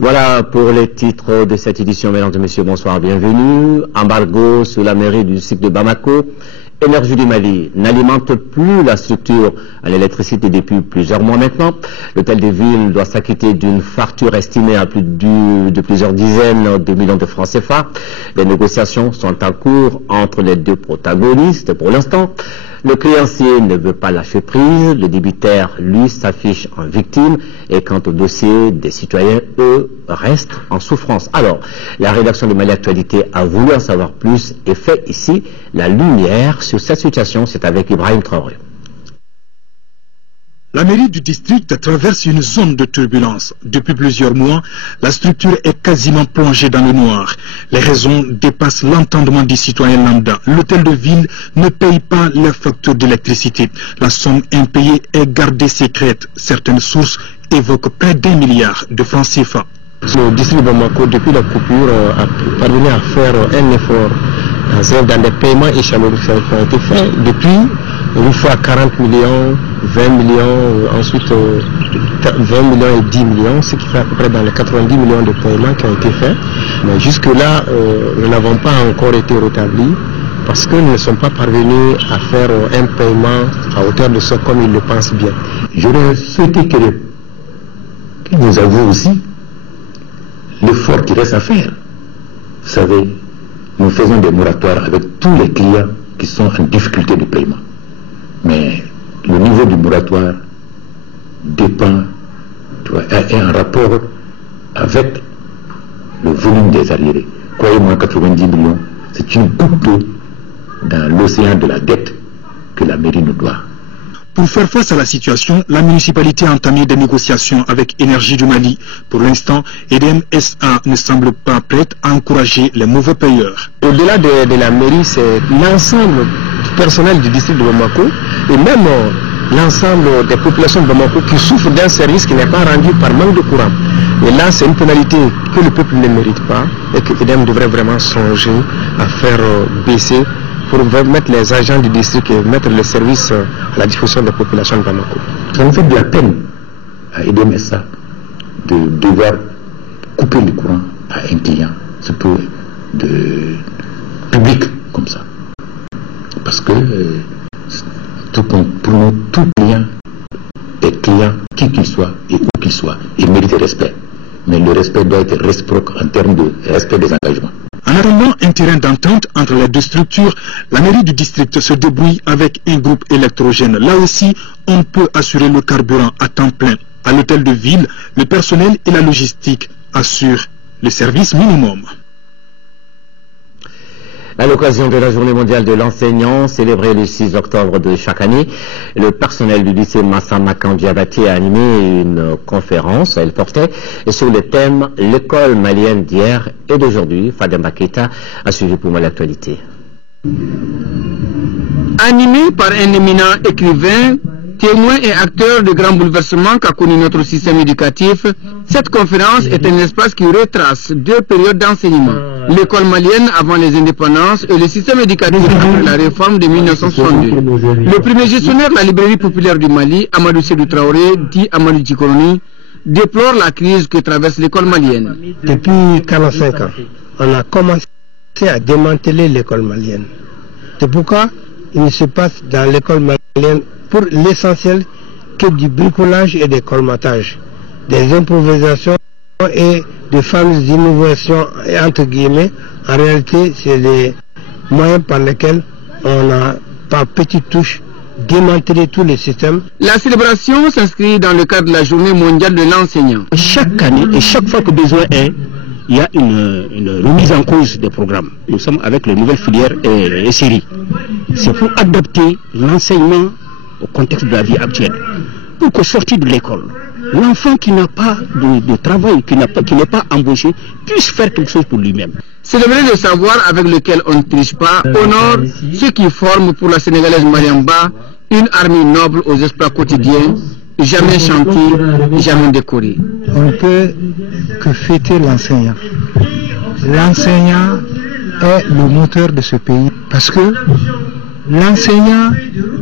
Voilà pour les titres de cette édition. Mesdames et messieurs, bonsoir, bienvenue. Embargo sur la mairie du district de Bamako. Énergie du Mali n'alimente plus la structure à l'électricité depuis plusieurs mois maintenant. L'hôtel de ville doit s'acquitter d'une facture estimée à plus de plusieurs dizaines de millions de francs CFA. Les négociations sont en cours entre les deux protagonistes pour l'instant. Le créancier ne veut pas lâcher prise, le débitaire, lui, s'affiche en victime, et quant au dossier des citoyens, eux, restent en souffrance. Alors, la rédaction de Mali Actualité a voulu en savoir plus et fait ici la lumière sur cette situation. C'est avec Ibrahim Traoré. La mairie du district traverse une zone de turbulence. Depuis plusieurs mois, la structure est quasiment plongée dans le noir. Les raisons dépassent l'entendement des citoyens lambda. L'hôtel de ville ne paye pas les factures d'électricité. La somme impayée est gardée secrète. Certaines sources évoquent près d'1 milliard de francs CFA. Le district de Bamako, depuis la coupure, a parvenu à faire un effort dans des paiements échelonnés qui ont été faits depuis une fois 40 millions, 20 millions, ensuite 20 millions et 10 millions, ce qui fait à peu près dans les 90 millions de paiements qui ont été faits. Mais jusque-là, nous n'avons pas encore été rétablis parce que nous ne sommes pas parvenus à faire un paiement à hauteur de ce comme ils le pensent bien. J'aurais souhaité que nous avons aussi l'effort qui reste à faire. Vous savez, nous faisons des moratoires avec tous les clients qui sont en difficulté de paiement. Mais le niveau du moratoire dépend, est en rapport avec le volume des arriérés. Croyez-moi, 90 millions, c'est une goutte d'eau dans l'océan de la dette que la mairie nous doit. Pour faire face à la situation, la municipalité a entamé des négociations avec Énergie du Mali. Pour l'instant, EDM SA ne semble pas prête à encourager les mauvais payeurs. Au-delà de la mairie, c'est l'ensemble du personnel du district de Bamako et même l'ensemble des populations de Bamako qui souffrent d'un service qui n'est pas rendu par manque de courant. Et là, c'est une pénalité que le peuple ne mérite pas et que EDM devrait vraiment songer à faire baisser pour mettre les agents du district et mettre le service à la disposition des populations de Bamako. Ça nous fait de la peine à EDM SA de devoir couper le courant à un client, surtout de public comme ça. Parce que pour nous, tout client est client, qui qu'il soit et où qu'il soit, il mérite respect. Mais le respect doit être réciproque en termes de respect des engagements. En attendant un terrain d'entente entre les deux structures, la mairie du district se débrouille avec un groupe électrogène. Là aussi, on peut assurer le carburant à temps plein. À l'hôtel de ville, le personnel et la logistique assurent le service minimum. À l'occasion de la journée mondiale de l'enseignant, célébrée le 6 octobre de chaque année, le personnel du lycée Massama Kandiabati a animé une conférence. Elle portait sur le thème « L'école malienne d'hier et d'aujourd'hui ». Fademba Keita a suivi pour moi l'actualité. Animé par un éminent écrivain, témoin et acteur de grands bouleversements qu'a connu notre système éducatif, cette conférence est un espace qui retrace deux périodes d'enseignement. L'école malienne avant les indépendances et le système éducatif après la réforme de 1962. Le premier gestionnaire de la librairie populaire du Mali, Amadou Sédou Traoré, dit Amadou Djikoroni, déplore la crise que traverse l'école malienne. Depuis 45 ans, on a commencé à démanteler l'école malienne. C'est pourquoi il ne se passe dans l'école malienne pour l'essentiel que du bricolage et des colmatages, des improvisations et de fameuses innovations, entre guillemets. En réalité, c'est les moyens par lesquels on a, par petites touches, démantelé tout le système. La célébration s'inscrit dans le cadre de la journée mondiale de l'enseignant. Chaque année et chaque fois que besoin est, il y a une remise en cause des programmes. Nous sommes avec les nouvelles filières et séries. C'est pour adapter l'enseignement au contexte de la vie actuelle. Pour qu'au sortir de l'école, l'enfant qui n'a pas de travail, qui n'est pas embauché, puisse faire quelque chose pour lui-même. Célébrer le savoir avec lequel on ne triche pas honore ceux qui forment pour la Sénégalaise Mariamba une armée noble aux espoirs quotidiens, jamais chantés, jamais décorés. On ne peut que fêter l'enseignant. L'enseignant est le moteur de ce pays parce que l'enseignant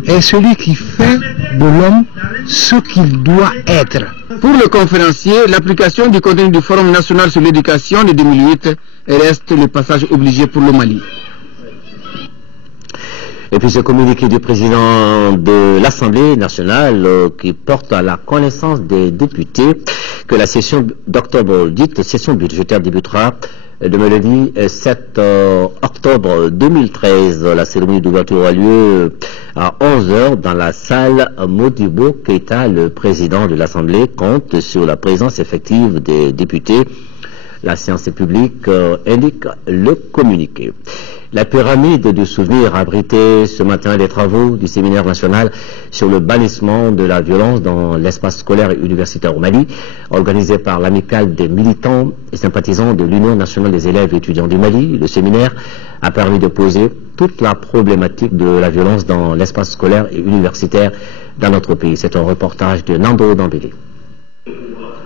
est celui qui fait de l'homme ce qu'il doit être. Pour le conférencier, l'application du contenu du Forum national sur l'éducation de 2008 reste le passage obligé pour le Mali. Et puis ce communiqué du président de l'Assemblée nationale qui porte à la connaissance des députés que la session d'octobre, dite session budgétaire, débutera de mercredi 7 octobre 2013. La cérémonie d'ouverture aura lieu à 11h dans la salle Modibo Keïta. Le président de l'Assemblée compte sur la présence effective des députés. La séance publique indique le communiqué. La pyramide du souvenir a abrité ce matin les travaux du séminaire national sur le bannissement de la violence dans l'espace scolaire et universitaire au Mali, organisé par l'amicale des militants et sympathisants de l'Union nationale des élèves et étudiants du Mali. Le séminaire a permis de poser toute la problématique de la violence dans l'espace scolaire et universitaire dans notre pays. C'est un reportage de Nando Dambélé.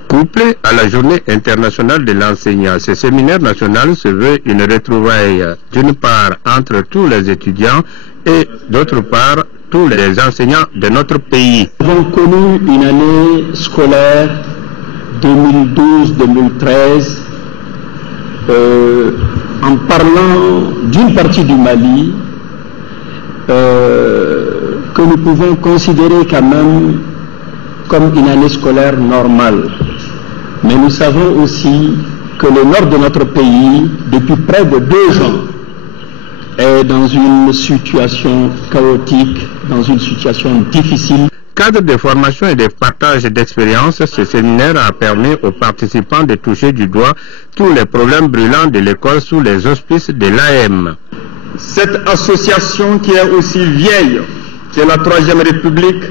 Couplé à la journée internationale de l'enseignant, ce séminaire national se veut une retrouvaille d'une part entre tous les étudiants et d'autre part tous les enseignants de notre pays. Nous avons connu une année scolaire 2012-2013 en parlant d'une partie du Mali que nous pouvons considérer quand même comme une année scolaire normale. Mais nous savons aussi que le nord de notre pays, depuis près de 2 ans, est dans une situation chaotique, dans une situation difficile. Cadre de formation et de partage d'expériences, ce séminaire a permis aux participants de toucher du doigt tous les problèmes brûlants de l'école sous les auspices de l'AM. Cette association qui est aussi vieille que la Troisième République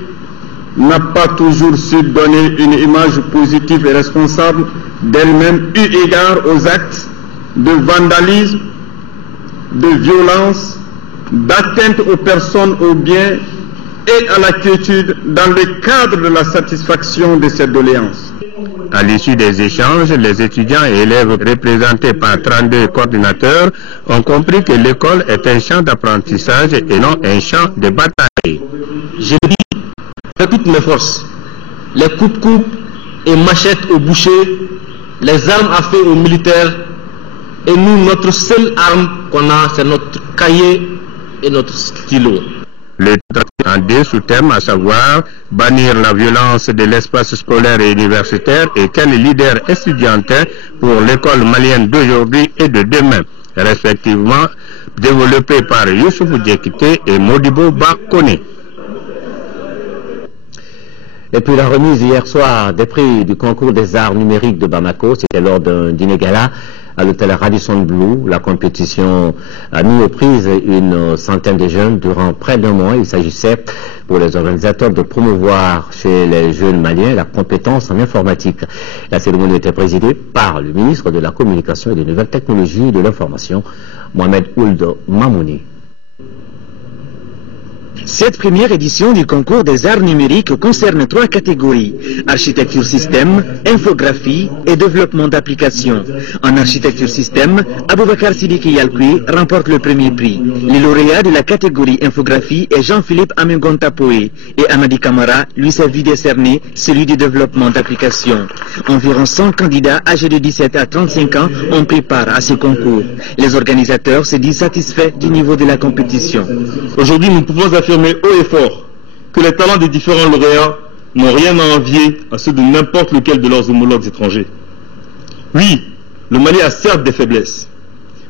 n'a pas toujours su donner une image positive et responsable d'elle-même eu égard aux actes de vandalisme, de violence, d'atteinte aux personnes, aux biens et à la quiétude dans le cadre de la satisfaction de ces doléances. À l'issue des échanges, les étudiants et élèves représentés par 32 coordinateurs ont compris que l'école est un champ d'apprentissage et non un champ de bataille. Je dis avec toutes mes forces, les coupe-coupe et machettes aux bouchers, les armes à feu aux militaires, et nous, notre seule arme qu'on a, c'est notre cahier et notre stylo. Le en 2 sous-thèmes, à savoir bannir la violence de l'espace scolaire et universitaire et quel leader estudiantin pour l'école malienne d'aujourd'hui et de demain, respectivement développé par Youssouf Diakité et Modibo Bakone. Et puis la remise hier soir des prix du concours des arts numériques de Bamako, c'était lors d'un dîner gala à l'hôtel Radisson Blu. La compétition a mis aux prises une centaine de jeunes durant près d'1 mois. Il s'agissait pour les organisateurs de promouvoir chez les jeunes maliens la compétence en informatique. La cérémonie était présidée par le ministre de la Communication et des Nouvelles Technologies et de l'Information, Mohamed Ould Mamouni. Cette première édition du concours des arts numériques concerne 3 catégories: architecture système, infographie et développement d'applications. En architecture système, Aboubakar Sidiki Yalkoui remporte le premier prix. Les lauréats de la catégorie infographie est Jean-Philippe Amengontapoé et Amadi Kamara lui s'est vu décerner celui du développement d'applications. Environ 100 candidats âgés de 17 à 35 ans ont pris part à ce concours. Les organisateurs se disent satisfaits du niveau de la compétition. Aujourd'hui, nous pouvons affirmer haut et fort que les talents des différents lauréats n'ont rien à envier à ceux de n'importe lequel de leurs homologues étrangers. Oui, le Mali a certes des faiblesses,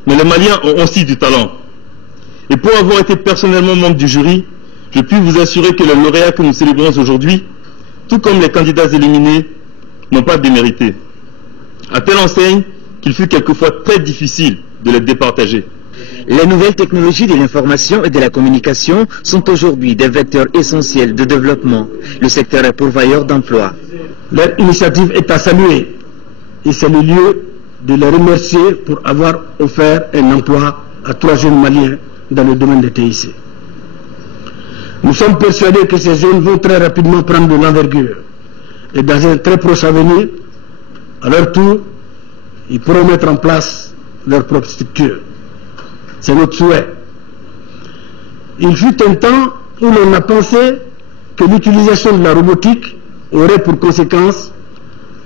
mais les Maliens ont aussi du talent. Et pour avoir été personnellement membre du jury, je puis vous assurer que les lauréats que nous célébrons aujourd'hui, tout comme les candidats éliminés, n'ont pas démérité. À telle enseigne qu'il fut quelquefois très difficile de les départager. Les nouvelles technologies de l'information et de la communication sont aujourd'hui des vecteurs essentiels de développement. Le secteur est pourvoyeur d'emplois. Leur initiative est à saluer et c'est le lieu de les remercier pour avoir offert un emploi à 3 jeunes Maliens dans le domaine des TIC. Nous sommes persuadés que ces jeunes vont très rapidement prendre de l'envergure et dans un très proche avenir, à leur tour, ils pourront mettre en place leur propre structure. C'est notre souhait. Il fut un temps où l'on a pensé que l'utilisation de la robotique aurait pour conséquence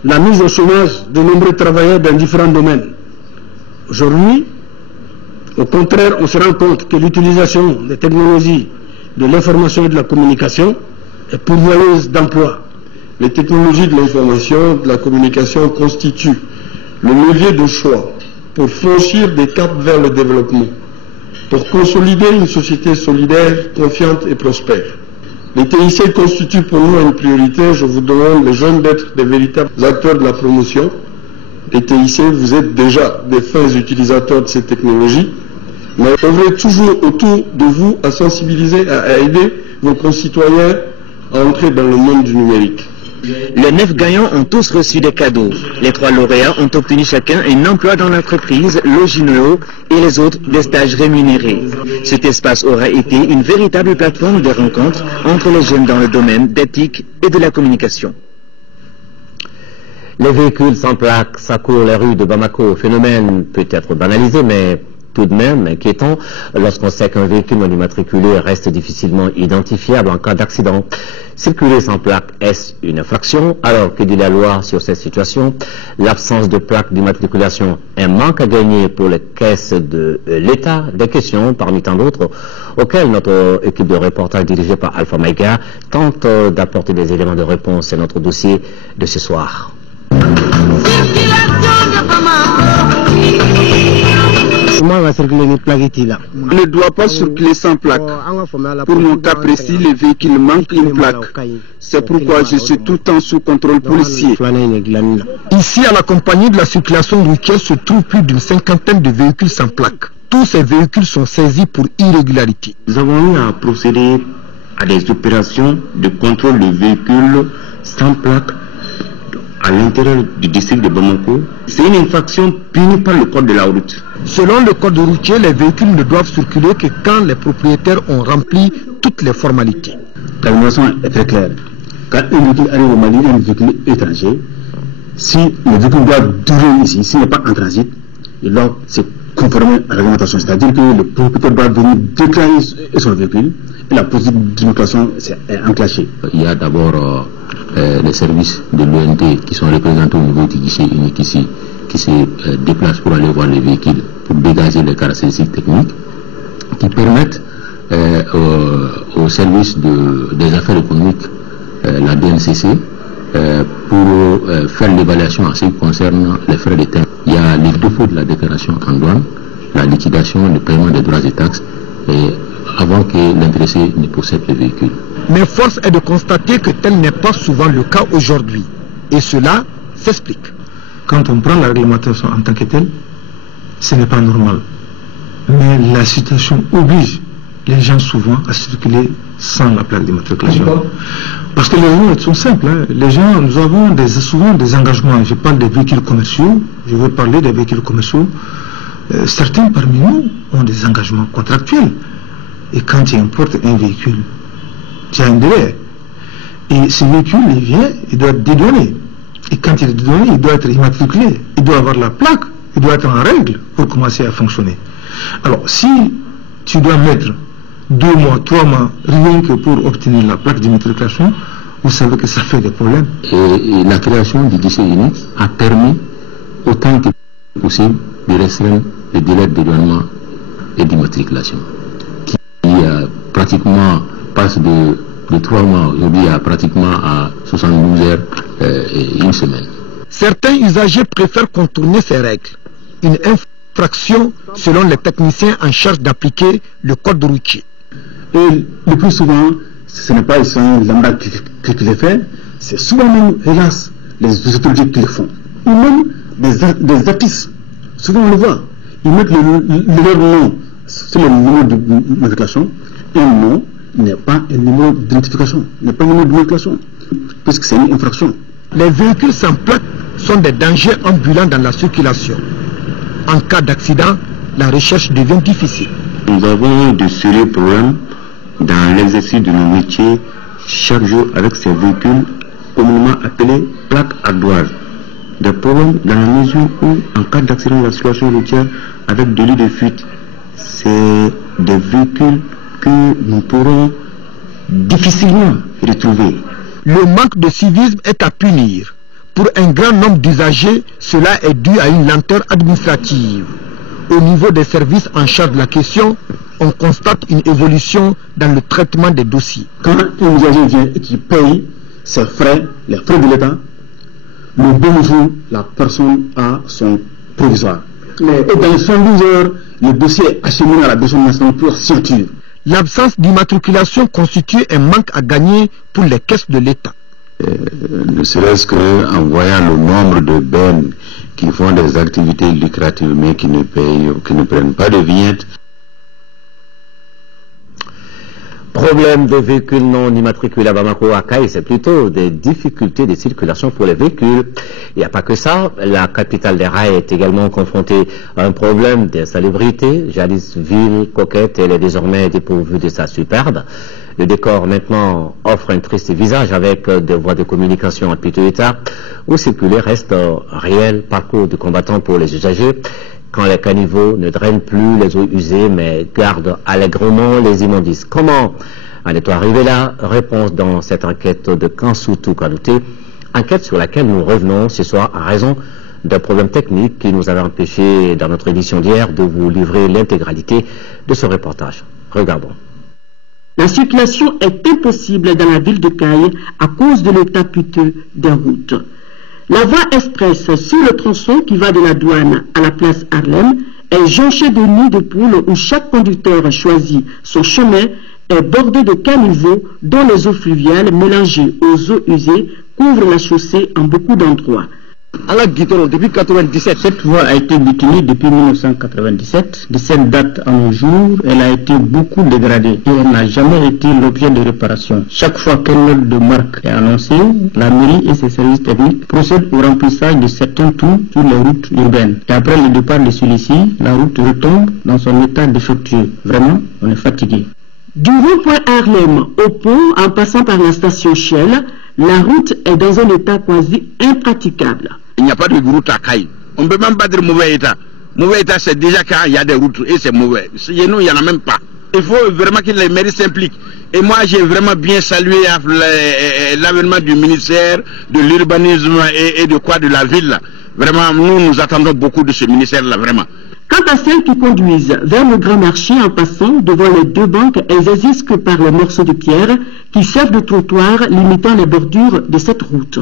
la mise au chômage de nombreux travailleurs dans différents domaines. Aujourd'hui, au contraire, on se rend compte que l'utilisation des technologies de l'information et de la communication est pourvoyeuse d'emplois. Les technologies de l'information et de la communication constituent le levier de choix pour franchir des caps vers le développement, pour consolider une société solidaire, confiante et prospère. Les TIC constituent pour nous une priorité. Je vous demande, les jeunes, d'être des véritables acteurs de la promotion. Les TIC, vous êtes déjà des fins utilisateurs de ces technologies, mais œuvrez toujours autour de vous à sensibiliser, à aider vos concitoyens à entrer dans le monde du numérique. Les 9 gagnants ont tous reçu des cadeaux. Les 3 lauréats ont obtenu chacun un emploi dans l'entreprise Logineo et les autres des stages rémunérés. Cet espace aura été une véritable plateforme de rencontre entre les jeunes dans le domaine d'éthique et de la communication. Les véhicules sans plaque s'accourent les rues de Bamako. Phénomène peut être banalisé, mais tout de même inquiétant lorsqu'on sait qu'un véhicule non immatriculé reste difficilement identifiable en cas d'accident. Circuler sans plaque, est-ce une infraction? Alors, que dit la loi sur cette situation? L'absence de plaque d'immatriculation, un manque à gagner pour les caisses de l'État? Des questions parmi tant d'autres auxquelles notre équipe de reportage dirigée par Alpha Maïga tente d'apporter des éléments de réponse. C'est notre dossier de ce soir. On ne doit pas circuler sans plaque. Pour mon cas précis, le véhicule manque une plaque. C'est pourquoi je suis tout le temps sous contrôle policier. Ici, à la compagnie de la circulation routière, se trouvent plus d'une 50aine de véhicules sans plaque. Tous ces véhicules sont saisis pour irrégularité. Nous avons eu à procéder à des opérations de contrôle de véhicules sans plaque à l'intérieur du district de Bamako. C'est une infraction punie par le code de la route. Selon le code routier, les véhicules ne doivent circuler que quand les propriétaires ont rempli toutes les formalités. La réglementation est très claire. Quand un véhicule arrive au Mali, un véhicule étranger, si le véhicule doit durer ici, s'il n'est pas en transit, il doit se conformer à la réglementation. C'est-à-dire que le propriétaire doit venir déclarer son véhicule et la procédure d'immigration est enclenchée. Il y a d'abord les services de l'ONT qui sont représentés au niveau du guichet unique ici, qui se déplacent pour aller voir les véhicules, pour dégager les caractéristiques techniques qui permettent au service des affaires économiques, la BNCC, pour faire l'évaluation en ce qui concerne les frais de terre. Il y a les défauts de la déclaration en douane, la liquidation, le paiement des droits et taxes, et avant que l'intéressé ne possède le véhicule. Mais force est de constater que tel n'est pas souvent le cas aujourd'hui. Et cela s'explique. Quand on prend la réglementation en tant que telle, ce n'est pas normal. Mais la situation oblige les gens souvent à circuler sans la plaque d'immatriculation. Parce que les raisons sont simples. Les gens, nous avons souvent des engagements. Je parle des véhicules commerciaux. Je veux parler des véhicules commerciaux. Certains parmi nous ont des engagements contractuels. Et quand tu importes un véhicule, tu as un délai. Et ce véhicule, il vient, il doit être dédouané. Et quand il est dédouané, il doit être immatriculé. Il doit avoir la plaque. Il doit être en règle pour commencer à fonctionner. Alors, si tu dois mettre 2 mois, 3 mois, rien que pour obtenir la plaque d'immatriculation, vous savez que ça fait des problèmes. Et la création du guichet unique a permis, autant que possible, de restreindre le délai de dédouanement et d'immatriculation, qui pratiquement passe de 3 mois aujourd'hui à pratiquement à 72 heures et une semaine. Certains usagers préfèrent contourner ces règles. Une infraction selon les techniciens en charge d'appliquer le code routier. Et le plus souvent, ce n'est pas les lambda qui le fait, c'est souvent même, hélas, les autorités qui le font. Ou même des artistes. Souvent on le voit. Ils mettent leur nom sur le numéro de matriculation. Un nom n'est pas un numéro d'identification, n'est pas un numéro de matriculation, puisque c'est une infraction. Les véhicules sans plaque sont des dangers ambulants dans la circulation. En cas d'accident, la recherche devient difficile. Nous avons de sérieux problèmes dans l'exercice de nos métiers chaque jour avec ces véhicules communément appelés plaques ardoises. Des problèmes dans la mesure où, en cas d'accident de la circulation routière avec délit de fuite, c'est des véhicules que nous pourrons difficilement retrouver. Le manque de civisme est à punir. Pour un grand nombre d'usagers, cela est dû à une lenteur administrative. Au niveau des services en charge de la question, on constate une évolution dans le traitement des dossiers. Quand un usager vient et qui paye ses frais, les frais de l'État, le bon jour, la personne a son provisoire. Et dans 112 heures, le dossier est acheminé à la Direction nationale pour signature. L'absence d'immatriculation constitue un manque à gagner pour les caisses de l'État. Ne serait-ce qu'en voyant le nombre de bennes qui font des activités lucratives mais qui ne payent, qui ne prennent pas de vignettes. Problème de véhicules non immatriculés à Bamako, à Kaï, c'est plutôt des difficultés de circulation pour les véhicules. Il n'y a pas que ça, la capitale des rails est également confrontée à un problème d'insalubrité. Jadis ville coquette, elle est désormais dépourvue de sa superbe. Le décor maintenant offre un triste visage avec des voies de communication en piteux état où circuler reste un réel parcours de combattant pour les usagers. Quand les caniveaux ne drainent plus les eaux usées mais gardent allègrement les immondices. Comment en est-on arrivé là? Réponse dans cette enquête de Kansoutou Kanouté, enquête sur laquelle nous revenons ce soir à raison d'un problème technique qui nous avait empêché dans notre édition d'hier de vous livrer l'intégralité de ce reportage. Regardons. La circulation est impossible dans la ville de Kaï à cause de l'état piteux des routes. La voie express sur le tronçon qui va de la douane à la place Harlem est jonchée de nids de poules où chaque conducteur choisit son chemin est bordé de caniveaux dont les eaux fluviales mélangées aux eaux usées couvrent la chaussée en beaucoup d'endroits. À la Guitoro, depuis 1997, cette voie a été bitumée depuis 1997. De cette date à nos jours, elle a été beaucoup dégradée et elle n'a jamais été l'objet de réparation. Chaque fois qu'une note de marque est annoncée, la mairie et ses services techniques procèdent au remplissage de certains trous sur les routes urbaines. Et après le départ de celui-ci, la route retombe dans son état défectueux. Vraiment, on est fatigué. Du rond-point Harlem au pont, en passant par la station Shell, la route est dans un état quasi impraticable. Il n'y a pas de route à Kaï. On ne peut même pas dire mauvais état. Mauvais état, c'est déjà quand il y a des routes et c'est mauvais. Chez nous, il n'y en a même pas. Il faut vraiment que les mairies s'impliquent. Et moi, j'ai vraiment bien salué l'avènement du ministère de l'urbanisme et de quoi de la ville. Vraiment, nous attendons beaucoup de ce ministère-là, vraiment. Quant à celles qui conduisent vers le grand marché en passant devant les deux banques, elles existent que par les morceaux de pierre qui servent de trottoir limitant les bordures de cette route.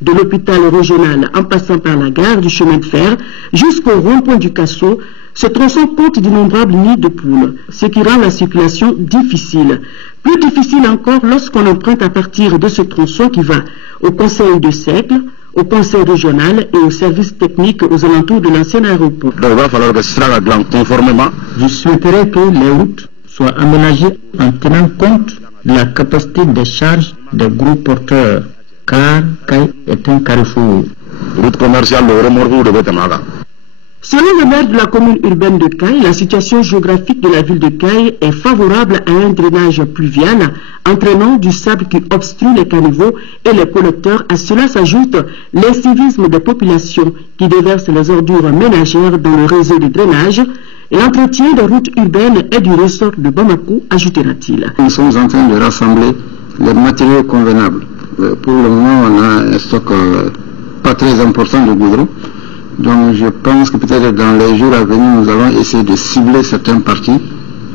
De l'hôpital régional en passant par la gare du chemin de fer jusqu'au rond-point du Casso, ce tronçon compte d'innombrables nids de poules, ce qui rend la circulation difficile. Plus difficile encore lorsqu'on emprunte à partir de ce tronçon qui va au conseil de Sègle, au conseil régional et aux services techniques aux alentours de l'ancien aéroport. Donc il va falloir que ce sera conformément. Je souhaiterais que les routes soient aménagées en tenant compte de la capacité de charge des gros porteurs, car Kaï est un carrefour. Route commerciale de remorque de Betamaga. Selon le maire de la commune urbaine de Kaï, la situation géographique de la ville de Kaï est favorable à un drainage pluvial entraînant du sable qui obstrue les caniveaux et les collecteurs. À cela s'ajoute l'incivisme des populations qui déversent les ordures ménagères dans le réseau de drainage. L'entretien des routes urbaines est du ressort de Bamako, ajoutera-t-il. Nous sommes en train de rassembler les matériaux convenables. Pour le moment, on a un stock pas très important de goudron. Donc je pense que peut-être dans les jours à venir, nous allons essayer de cibler certaines parties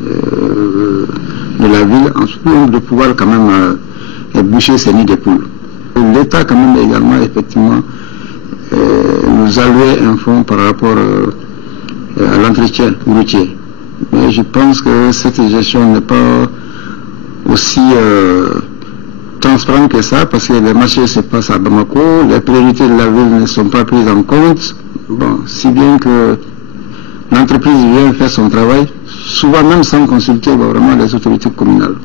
de la ville en souhaitant de pouvoir quand même boucher ces nids de poules. L'État quand même également effectivement nous allouer un fonds par rapport à l'entretien routier. Mais je pense que cette gestion n'est pas aussi transparente que ça, parce que les marchés se passent à Bamako, les priorités de la ville ne sont pas prises en compte. Bon, si bien que l'entreprise vient faire son travail, souvent même sans consulter vraiment les autorités communales.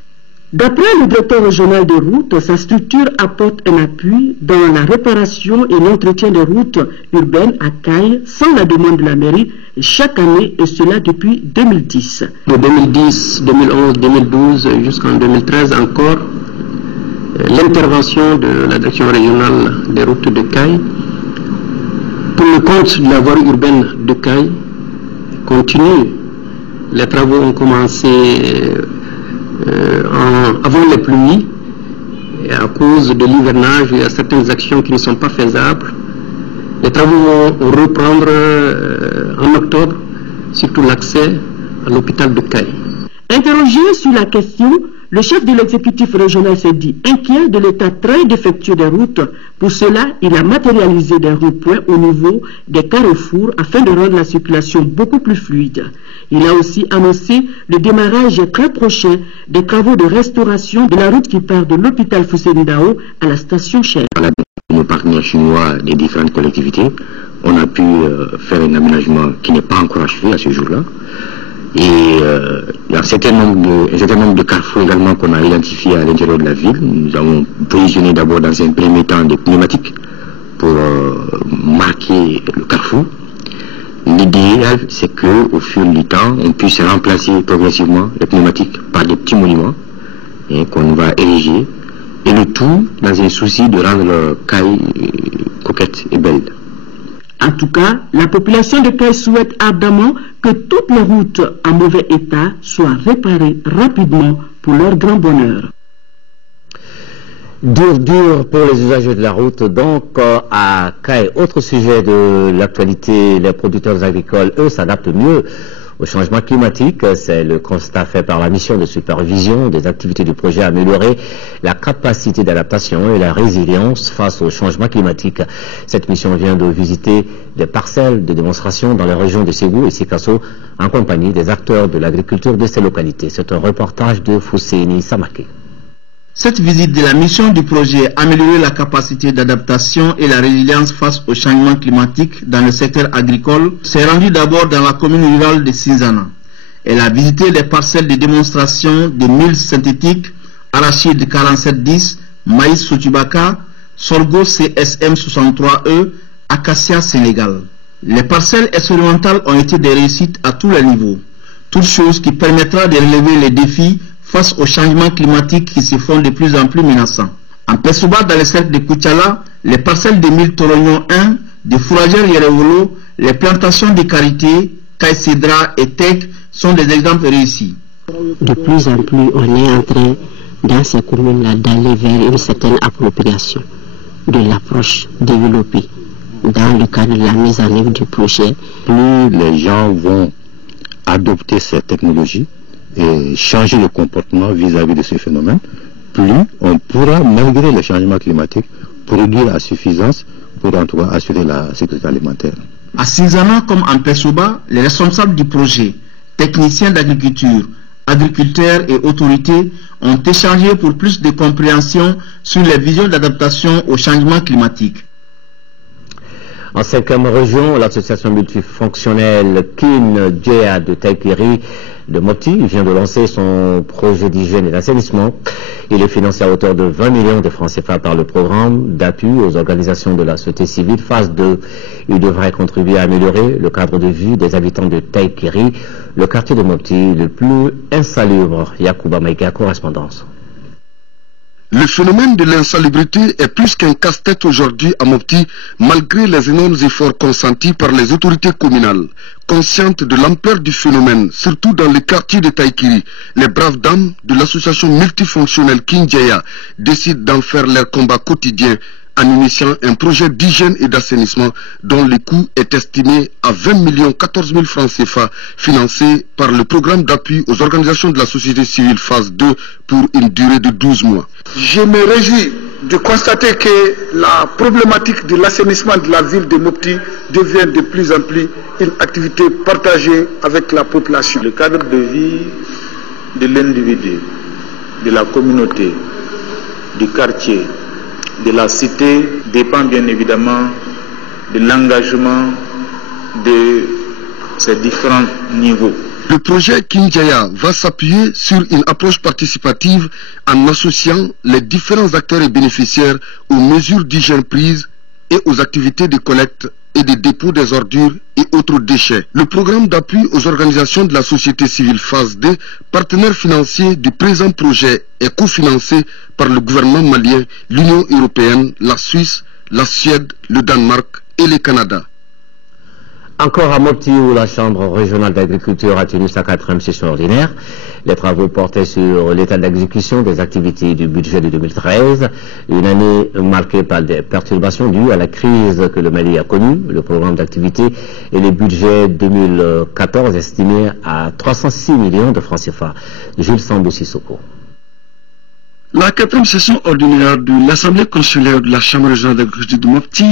D'après le directeur régional des routes, sa structure apporte un appui dans la réparation et l'entretien des routes urbaines à Kaï sans la demande de la mairie chaque année, et cela depuis 2010. De 2010, 2011, 2012 jusqu'en 2013 encore, l'intervention de la direction régionale des routes de Kaï pour le compte de la voirie urbaine de Kaï continue. Les travaux ont commencé avant les pluies Et à cause de l'hivernage, il y a certaines actions qui ne sont pas faisables. Les travaux vont reprendre en octobre, surtout l'accès à l'hôpital de Caille. Interrogé sur la question, le chef de l'exécutif régional s'est dit inquiet de l'état très défectueux des routes. Pour cela, il a matérialisé des ronds-points au niveau des carrefours afin de rendre la circulation beaucoup plus fluide. Il a aussi annoncé le démarrage très prochain des travaux de restauration de la route qui part de l'hôpital Fousséni Dao à la station Chère. Nos partenaires chinois des différentes collectivités, on a pu faire un aménagement qui n'est pas encore achevé à ce jour-là. Et il y a un certain nombre de carrefours également qu'on a identifiés à l'intérieur de la ville. Nous avons positionné d'abord dans un premier temps des pneumatiques pour marquer le carrefour. L'idéal, c'est qu'au fur du temps, on puisse remplacer progressivement les pneumatiques par des petits monuments qu'on va ériger. Et le tout dans un souci de rendre Caille coquette et belle. En tout cas, la population de Caille souhaite ardemment que toutes les routes en mauvais état soient réparées rapidement pour leur grand bonheur. Dur pour les usagers de la route, donc à Caille. Autre sujet de l'actualité, les producteurs agricoles, eux, s'adaptent mieux au changement climatique. C'est le constat fait par la mission de supervision des activités du projet améliorer la capacité d'adaptation et la résilience face au changement climatique. Cette mission vient de visiter des parcelles de démonstration dans les régions de Ségou et Sikasso en compagnie des acteurs de l'agriculture de ces localités. C'est un reportage de Fousséni Samake. Cette visite de la mission du projet améliorer la capacité d'adaptation et la résilience face au changement climatique dans le secteur agricole s'est rendue d'abord dans la commune rurale de Sinzana. Elle a visité les parcelles de démonstration de milles synthétiques, arachide 4710, maïs Soutibaka, sorgho CSM 63E, acacia Sénégal. Les parcelles expérimentales ont été des réussites à tous les niveaux, toute chose qui permettra de relever les défis face aux changements climatiques qui se font de plus en plus menaçants. En Pessoba, dans le cercle de Kouchala, les parcelles de mille Torognon 1, de fourragères Yerewolo, les plantations de karité, Kaïsidra et Tek sont des exemples réussis. De plus en plus, on est en train, dans ces communes-là, d'aller vers une certaine appropriation de l'approche développée dans le cadre de la mise en œuvre du projet. Plus les gens vont adopter ces technologies, et changer le comportement vis-à-vis de ce phénomène, plus on pourra, malgré les changements climatiques, produire à suffisance pour en tout cas assurer la sécurité alimentaire. À Sinzana comme en Pessoba, les responsables du projet, techniciens d'agriculture, agriculteurs et autorités ont échangé pour plus de compréhension sur les visions d'adaptation au changement climatique. En 5e région, l'association multifonctionnelle Kin Djea de Taïkiri de Mopti vient de lancer son projet d'hygiène et d'assainissement. Il est financé à hauteur de 20 millions de francs CFA par le programme d'appui aux organisations de la société civile. Phase 2, il devrait contribuer à améliorer le cadre de vie des habitants de Taïkiri, le quartier de Mopti le plus insalubre. Yacouba Maïka, correspondance. Le phénomène de l'insalubrité est plus qu'un casse-tête aujourd'hui à Mopti, malgré les énormes efforts consentis par les autorités communales. Conscientes de l'ampleur du phénomène, surtout dans le quartier de Taïkiri, les braves dames de l'association multifonctionnelle Kinjaya décident d'en faire leur combat quotidien en initiant un projet d'hygiène et d'assainissement dont le coût est estimé à 20 14 000 francs CFA, financé par le programme d'appui aux organisations de la société civile phase 2 pour une durée de 12 mois. Je me réjouis de constater que la problématique de l'assainissement de la ville de Mopti devient de plus en plus une activité partagée avec la population. Le cadre de vie de l'individu, de la communauté, du quartier, de la cité dépend bien évidemment de l'engagement de ces différents niveaux. Le projet Kinjaya va s'appuyer sur une approche participative en associant les différents acteurs et bénéficiaires aux mesures d'hygiène prises et aux activités de collecte et de dépôt des ordures et autres déchets. Le programme d'appui aux organisations de la société civile phase 2, partenaire financier du présent projet, est cofinancé par le gouvernement malien, l'Union européenne, la Suisse, la Suède, le Danemark et le Canada. Encore à Mopti, où la Chambre régionale d'agriculture a tenu sa 4e session ordinaire. Les travaux portaient sur l'état d'exécution des activités du budget de 2013, une année marquée par des perturbations dues à la crise que le Mali a connue, le programme d'activité et les budgets 2014 estimés à 306 millions de francs CFA. Jules Sambou Sissoko. La 4e session ordinaire de l'Assemblée consulaire de la Chambre régionale d'agriculture de Mopti,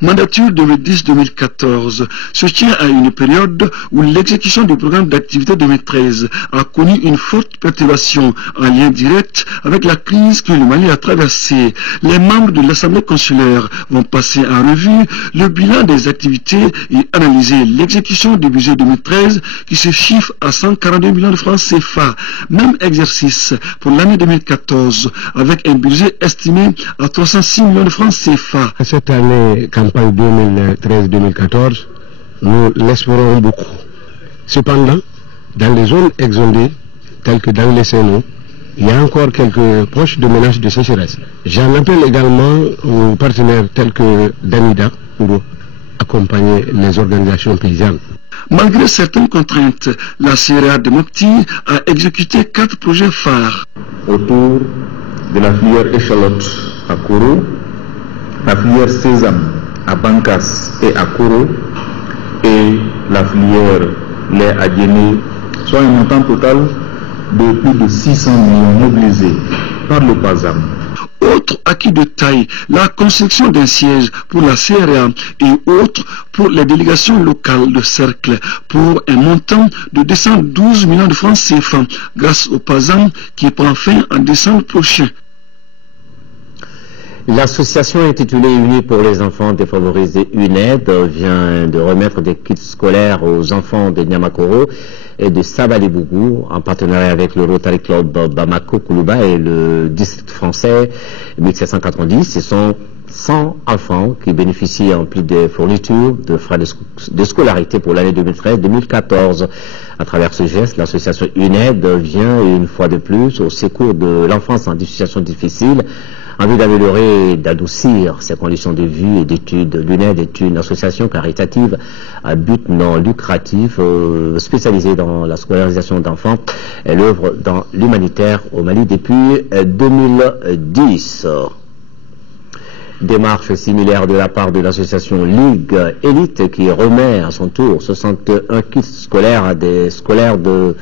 mandature 2010-2014, se tient à une période où l'exécution du programme d'activité 2013 a connu une forte perturbation en lien direct avec la crise que le Mali a traversée. Les membres de l'Assemblée consulaire vont passer en revue le bilan des activités et analyser l'exécution du budget 2013 qui se chiffre à 142 millions de francs CFA. Même exercice pour l'année 2014. Avec un budget estimé à 306 millions de francs CFA. Cette année, campagne 2013-2014, nous l'espérons beaucoup. Cependant, dans les zones exondées, telles que dans les Sénaux, il y a encore quelques poches de menaces de sécheresse. J'en appelle également aux partenaires tels que Danida pour accompagner les organisations paysannes. Malgré certaines contraintes, la CRA de Mopti a exécuté 4 projets phares. Autour de la filière échalote à Koro, la filière sésame à Bankas et à Koro, et la filière lait à Guéné, soit un montant total de plus de 600 millions mobilisés par le PASAM. Autre acquis de taille, la construction d'un siège pour la CRA et autres pour les délégations locales de cercle pour un montant de 212 millions de francs CFA grâce au PASAM qui prend fin en décembre prochain. L'association intitulée Unis pour les enfants défavorisés UNAID vient de remettre des kits scolaires aux enfants de Niamakoro et de Sabalibougou en partenariat avec le Rotary Club Bamako Koulouba et le district français 1790. Ce sont 100 enfants qui bénéficient en plus des fournitures de frais de scolarité pour l'année 2013-2014. À travers ce geste, l'association UNAID vient une fois de plus au secours de l'enfance en situation difficile en vue d'améliorer et d'adoucir ses conditions de vie et d'études. L'UNAID est une association caritative à but non lucratif spécialisée dans la scolarisation d'enfants. Elle œuvre dans l'humanitaire au Mali depuis 2010. Démarche similaire de la part de l'association Ligue Élite qui remet à son tour 61 kits scolaires à des scolaires de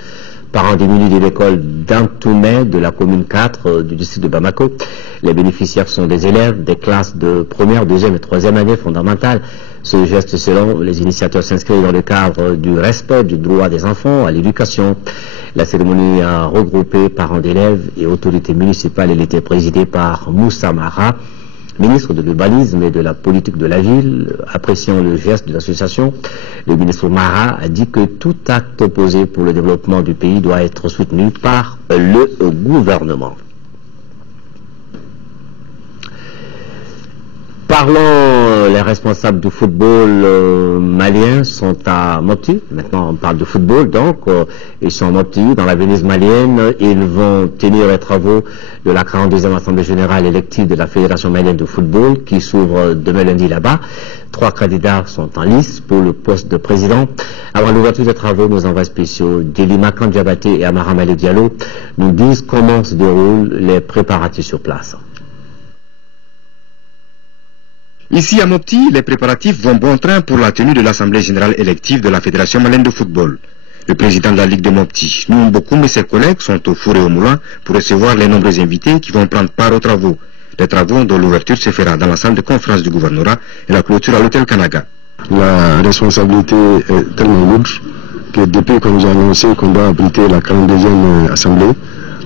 parents démunis de l'école d'Antoumé de la commune 4 du district de Bamako. Les bénéficiaires sont des élèves des classes de première, deuxième et troisième année fondamentale. Ce geste, selon les initiateurs, s'inscrit dans le cadre du respect du droit des enfants à l'éducation. La cérémonie a regroupé parents d'élèves et autorités municipales. Elle était présidée par Moussa Mara, ministre de l'urbanisme et de la politique de la ville. Appréciant le geste de l'association, le ministre Mara a dit que tout acte posé pour le développement du pays doit être soutenu par le gouvernement. Parlons, les responsables du football malien sont à Mopti. Maintenant, on parle de football, donc ils sont à Mopti, dans la Venise malienne. Ils vont tenir les travaux de la 42e Assemblée générale élective de la Fédération malienne de football qui s'ouvre demain lundi là-bas. 3 candidats sont en lice pour le poste de président. Avant l'ouverture des travaux, nos envois spéciaux, Delima Kandjabaté et Amara Malé Diallo, nous disent comment se déroulent les préparatifs sur place. Ici à Mopti, les préparatifs vont bon train pour la tenue de l'Assemblée générale élective de la Fédération malienne de football. Le président de la Ligue de Mopti, Noum Bokoum et ses collègues sont au four et au moulin pour recevoir les nombreux invités qui vont prendre part aux travaux. Les travaux dont l'ouverture se fera dans la salle de conférence du gouvernorat et la clôture à l'hôtel Kanaga. La responsabilité est tellement lourde que depuis qu'on nous a annoncé qu'on doit abriter la 42e Assemblée,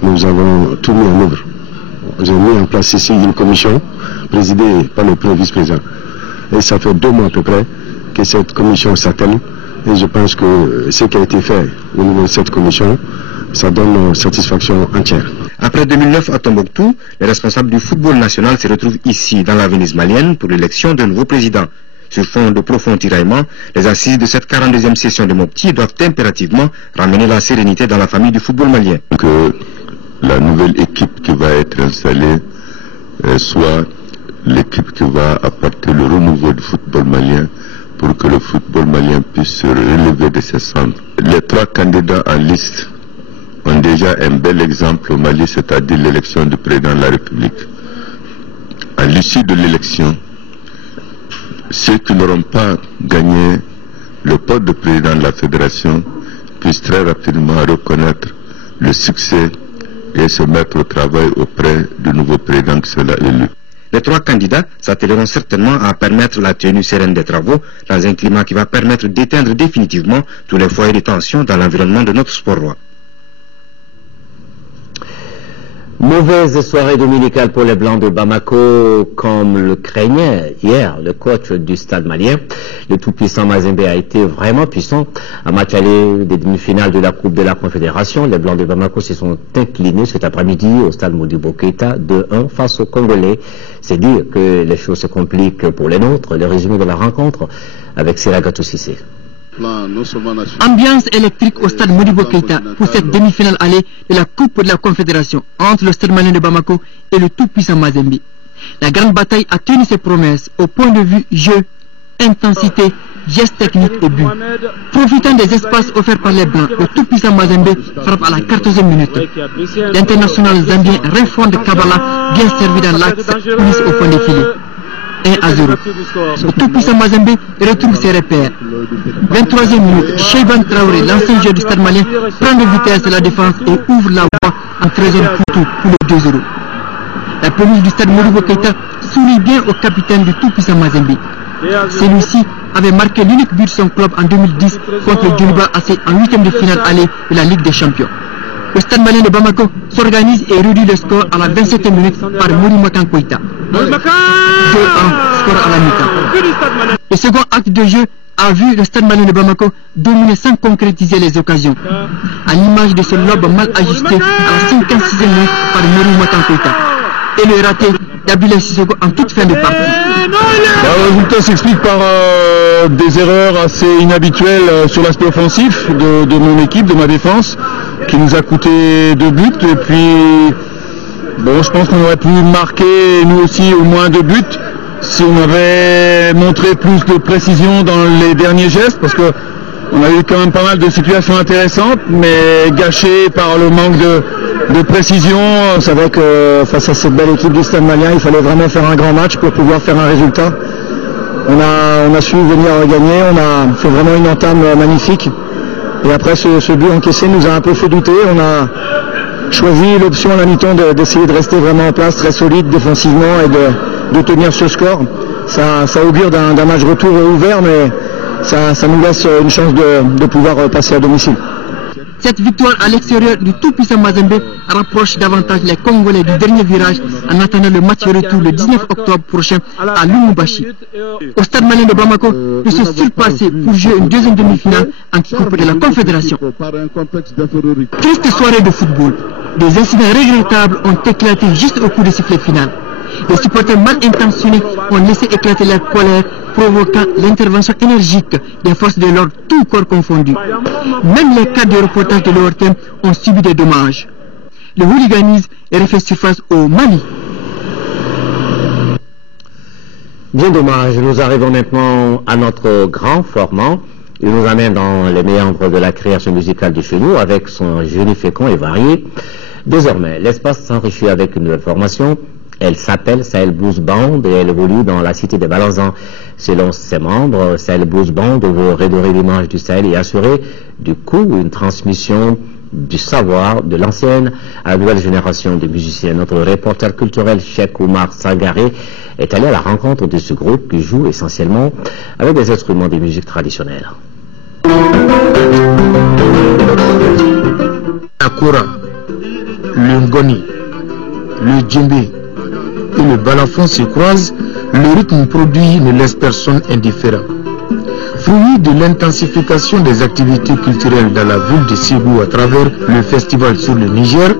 nous avons tout mis en œuvre. J'ai mis en place ici une commission présidée par le premier vice-président. Et ça fait 2 mois à peu près que cette commission s'attelle. Et je pense que ce qui a été fait au niveau de cette commission, ça donne satisfaction entière. Après 2009 à Tombouctou, les responsables du football national se retrouvent ici dans la Venise malienne pour l'élection d'un nouveau président. Sur fond de profond tiraillement, les assises de cette 42e session de Mopti doivent impérativement ramener la sérénité dans la famille du football malien. Que la nouvelle équipe qui va être installée soit l'équipe qui va apporter le renouveau du football malien pour que le football malien puisse se relever de ses cendres. Les 3 candidats en liste ont déjà un bel exemple au Mali, c'est-à-dire l'élection du président de la République. À l'issue de l'élection, ceux qui n'auront pas gagné le poste de président de la fédération puissent très rapidement reconnaître le succès et se mettre au travail auprès du nouveau président qui sera élu. Les 3 candidats s'attelleront certainement à permettre la tenue sereine des travaux dans un climat qui va permettre d'éteindre définitivement tous les foyers de tension dans l'environnement de notre sport roi. Mauvaise soirée dominicale pour les Blancs de Bamako, comme le craignait hier le coach du stade malien. Le tout-puissant Mazembe a été vraiment puissant. En match aller des demi-finales de la Coupe de la Confédération, les Blancs de Bamako se sont inclinés cet après-midi au stade Modibo Keïta 2-1 face aux Congolais. C'est dire que les choses se compliquent pour les nôtres. Le résumé de la rencontre avec Siragatou Sissé. Ambiance électrique au stade Modibo Keïta pour cette demi-finale allée de la Coupe de la Confédération entre le stade malien de Bamako et le tout-puissant Mazembe. La grande bataille a tenu ses promesses au point de vue jeu, intensité, gestes techniques et but. Profitant des espaces offerts par les Blancs, le tout-puissant Mazembe frappe à la 14e minute. L'international zambien Refonde Kabala, bien servi dans l'axe, glisse au fond des filets. 1-0. Le tout-puissant Mazembe retrouve ses repères. 23e minute, Cheiban Traoré, l'ancien joueur du stade malien, prend de vitesse la défense et ouvre la voie en trésor pour le 2-0. La pelouse du stade Modibo Keïta sourit bien au capitaine du tout-puissant Mazembe. Celui-ci avait marqué l'unique but de son club en 2010 contre le Djoliba AC en 8e de finale allée de la Ligue des Champions. Le stade malien de Bamako s'organise et réduit le score à la 27e minute par Morimakan Koïta. 2-1, score à la mi-temps. Le second acte de jeu a vu le stade malien de Bamako dominer sans concrétiser les occasions. À l'image de ce lobe mal ajusté à la 56e minute par Morimakan Koïta. Et le raté d'Abdoulaye Sissoko en toute fin de partie. Le résultat s'explique par des erreurs assez inhabituelles sur l'aspect offensif de mon équipe, de ma défense, qui nous a coûté 2 buts. Et puis, bon, je pense qu'on aurait pu marquer nous aussi au moins 2 buts si on avait montré plus de précision dans les derniers gestes, parce que on a eu quand même pas mal de situations intéressantes, mais gâchées par le manque de précision. On savait que face à cette belle équipe du stade malien, il fallait vraiment faire un grand match pour pouvoir faire un résultat. On a su venir gagner, on a fait vraiment une entame magnifique. Et après ce but encaissé nous a un peu fait douter. On a choisi l'option à la mi-temps d'essayer de rester vraiment en place, très solide défensivement et de tenir ce score. Ça augure d'un match retour ouvert, mais ça nous laisse une chance de pouvoir passer à domicile. Cette victoire à l'extérieur du tout-puissant Mazembe rapproche davantage les Congolais du dernier virage en attendant le match retour le 19 octobre prochain à Lumumbashi. Au stade malien de Bamako, ils sont surpassés pour jouer une deuxième demi-finale en Coupe de la Confédération. Triste soirée de football. Des incidents regrettables ont éclaté juste au coup de sifflet final. Les supporters mal intentionnés ont laissé éclater leur colère, provoquant l'intervention énergique des forces de l'ordre, tout corps confondu. Même les cadres de reportage de l'ORTM ont subi des dommages. Le hooliganisme est refait surface au Mali. Bien dommage, nous arrivons maintenant à notre grand formant. Il nous amène dans les méandres de la création musicale du chenou avec son génie fécond et varié. Désormais, l'espace s'enrichit avec une nouvelle formation. Elle s'appelle Sahel Blues Band et elle évolue dans la cité des Balanzans. Selon ses membres, Sahel Blues Band veut redorer l'image du Sahel et assurer du coup une transmission du savoir de l'ancienne à la nouvelle génération de musiciens. Notre reporter culturel Cheikh Oumar Sangaré est allé à la rencontre de ce groupe qui joue essentiellement avec des instruments de musique traditionnelle. Akura, le ngoni, le djembé et le balafon se croisent, le rythme produit ne laisse personne indifférent. Fruit de l'intensification des activités culturelles dans la ville de Ségou à travers le festival sur le Niger,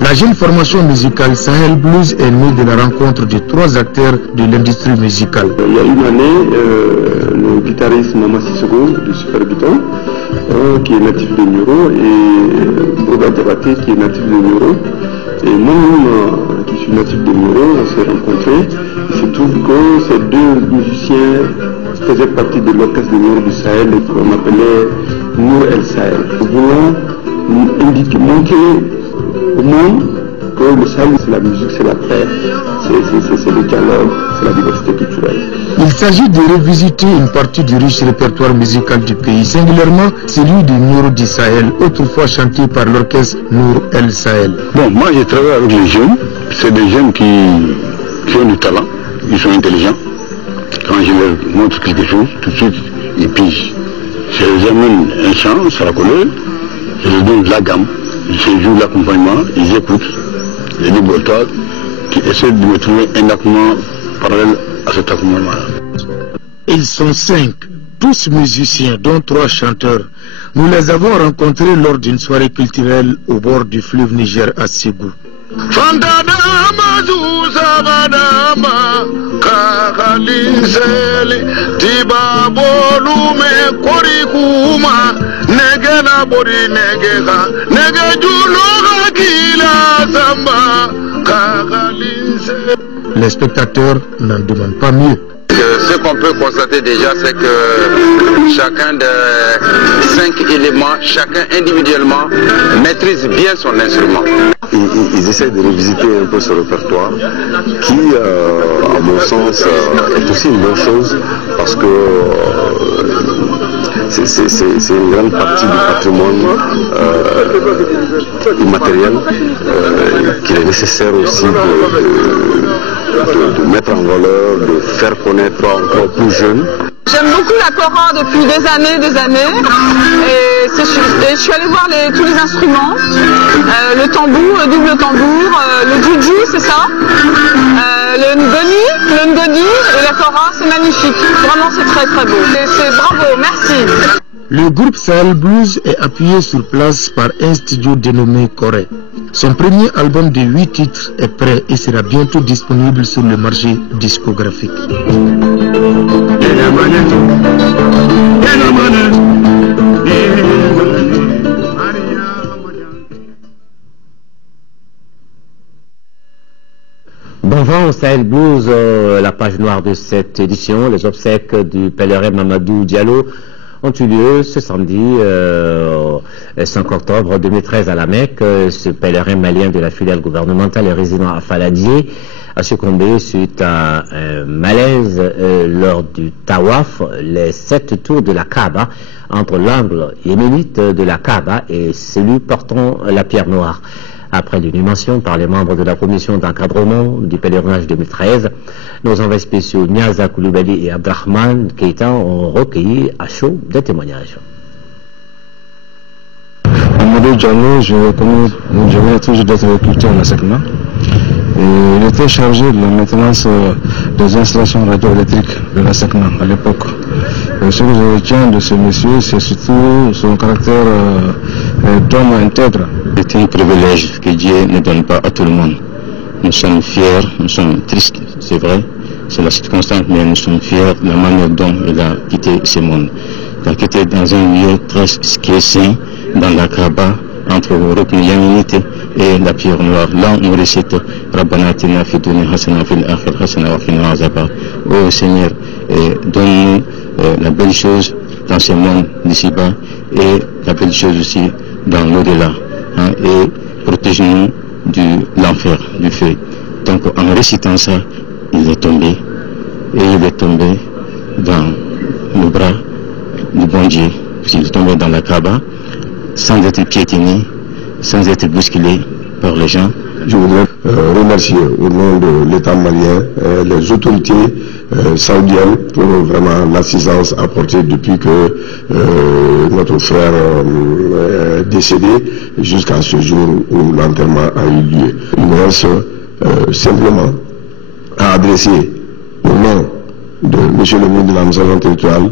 la jeune formation musicale Sahel Blues est née de la rencontre de 3 acteurs de l'industrie musicale. Il y a une année, le guitariste Mama Sissoko du Super Guiton, qui est natif de Niro, et Boba Diabaté qui est natif de Niro. Et moi-même, qui suis natif de Niro, on s'est rencontrés. Il se trouve que ces 2 musiciens faisait partie de l'orchestre de Nour du Sahel, qu'on appelait Nour El Sahel. Nous voulons montrer au monde que le Sahel, c'est la musique, c'est la paix, c'est le dialogue, c'est la diversité culturelle. Il s'agit de revisiter une partie du riche répertoire musical du pays, singulièrement celui du Nour du Sahel, autrefois chanté par l'orchestre Nour El Sahel. Bon, moi je travaille avec les jeunes, c'est des jeunes qui ont du talent, ils sont intelligents. Quand je leur montre quelque chose, tout de suite, ils pigent. Je les amène un chant, ça la colle, je leur donne de la gamme, je joue l'accompagnement, ils écoutent. Les libératoires qui essaient de me trouver un accompagnement parallèle à cet accompagnement-là. Ils sont 5, tous musiciens, dont 3 chanteurs. Nous les avons rencontrés lors d'une soirée culturelle au bord du fleuve Niger à Ségou. Les spectateurs n'en demandent pas mieux. Ce qu'on peut constater déjà, c'est que chacun des 5 éléments, chacun individuellement, maîtrise bien son instrument. Ils essaient de revisiter un peu ce répertoire qui, à mon sens, est aussi une bonne chose parce que c'est une grande partie du patrimoine immatériel qu'il est nécessaire aussi de mettre en valeur, de faire connaître encore plus jeunes. J'aime beaucoup la kora depuis des années, et je suis allée voir tous les instruments, le tambour, le double tambour, le juju, c'est ça, le ngoni et la kora, c'est magnifique, vraiment c'est très très beau, c'est bravo, merci. Le groupe Sahel Blues est appuyé sur place par un studio dénommé Corée. Son premier album de 8 titres est prêt et sera bientôt disponible sur le marché discographique. Bon vent au Sahel Blues, la page noire de cette édition. Les obsèques du pèlerin Mamadou Diallo ont eu lieu ce samedi 5 octobre 2013 à la Mecque. Ce pèlerin malien de la filiale gouvernementale et résident à Faladier a succombé suite à un malaise lors du Tawaf, les 7 tours de la Kaaba, entre l'angle yéménite de la Kaaba et celui portant la pierre noire. Après l'inhumation par les membres de la commission d'encadrement du pèlerinage 2013, nos envoyés spéciaux Niaza Koulibaly et Abdrahman Keita ont recueilli à chaud des témoignages. Mamadou Diallo, je venais toujours d'être recruté à la SECNA. Il était chargé de la maintenance des installations radioélectriques de la SECNA à l'époque. Ce que je retiens de ce monsieur, c'est surtout son caractère d'homme intègre. C'est un privilège que Dieu ne donne pas à tout le monde. Nous sommes fiers, nous sommes tristes, c'est vrai, c'est la circonstance, mais nous sommes fiers de la manière dont il a quitté ce monde. Il a quitté dans un lieu très sain, dans la Kaaba, entre Rukn Yaminité et la pierre noire. Là, on récite Rabbana atina fid dunya hasana fil akhirati hasana wa qina azaban. Ô Seigneur, donne-nous la belle chose dans ce monde d'ici-bas et la belle chose aussi dans l'au-delà. Et protège-nous de l'enfer, du feu. Donc en récitant ça, il est tombé, et il est tombé dans le bras du bon Dieu, il est tombé dans la Kaaba, sans être piétiné, sans être bousculé par les gens. Je voudrais remercier au nom de l'État malien les autorités saoudiennes pour vraiment l'assistance apportée depuis que notre frère est décédé jusqu'à ce jour où l'enterrement a eu lieu. Il me reste simplement à adresser au nom de M. le ministre de l'administration territoriale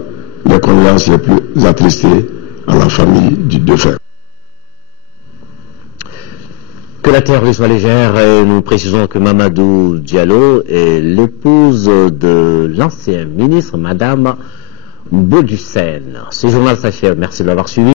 les condoléances les plus attristées à la famille du défunt. Que la terre lui soit légère, et nous précisons que Mamadou Diallo est l'épouse de l'ancien ministre, Madame Bauducène. Ce journal s'achève. Merci de l'avoir suivi.